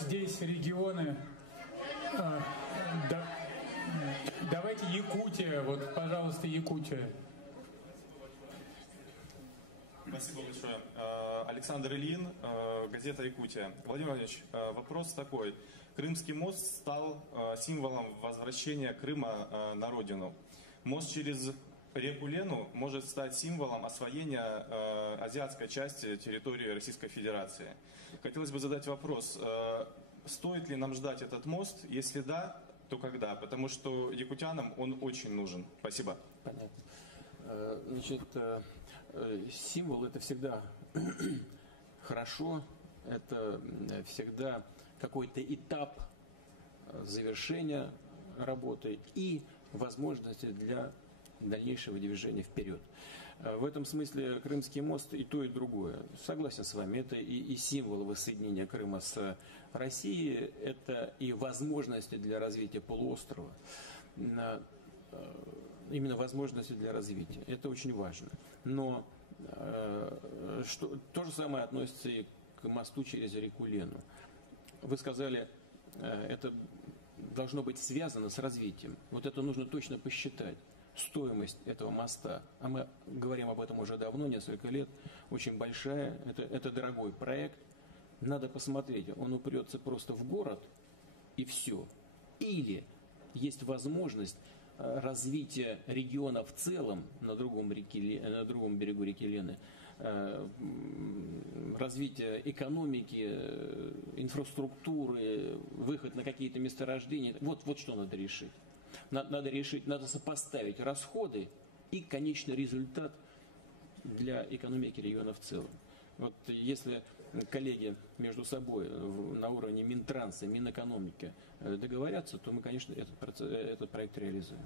здесь регионы. Давайте Якутия, вот, пожалуйста, Якутия. Спасибо большое. Александр Ильин, газета «Якутия». Владимир Владимирович, вопрос такой. Крымский мост стал символом возвращения Крыма на родину. Мост через реку Лену может стать символом освоения азиатской части территории Российской Федерации. Хотелось бы задать вопрос, стоит ли нам ждать этот мост? Если да, то когда? Потому что якутянам он очень нужен. Спасибо. Понятно. Значит, символ — это всегда хорошо, это всегда какой-то этап завершения работы и возможности для дальнейшего движения вперед. В этом смысле Крымский мост и то, и другое. Согласен с вами, это и символ воссоединения Крыма с Россией, это и возможности для развития полуострова. Именно возможности для развития. Это очень важно. Но то же самое относится и к мосту через реку Лену. Вы сказали, это должно быть связано с развитием. Вот это нужно точно посчитать. Стоимость этого моста, а мы говорим об этом уже давно, несколько лет, очень большая, это дорогой проект. Надо посмотреть, он упрется просто в город и все. Или есть возможность развития региона в целом на другом берегу реки Лены, развитие экономики, инфраструктуры, выход на какие-то месторождения. Вот что надо решить. Надо решить, надо сопоставить расходы и конечный результат для экономики региона в целом. Вот если коллеги между собой на уровне Минтранса, Минэкономики договорятся, то мы, конечно, этот проект реализуем.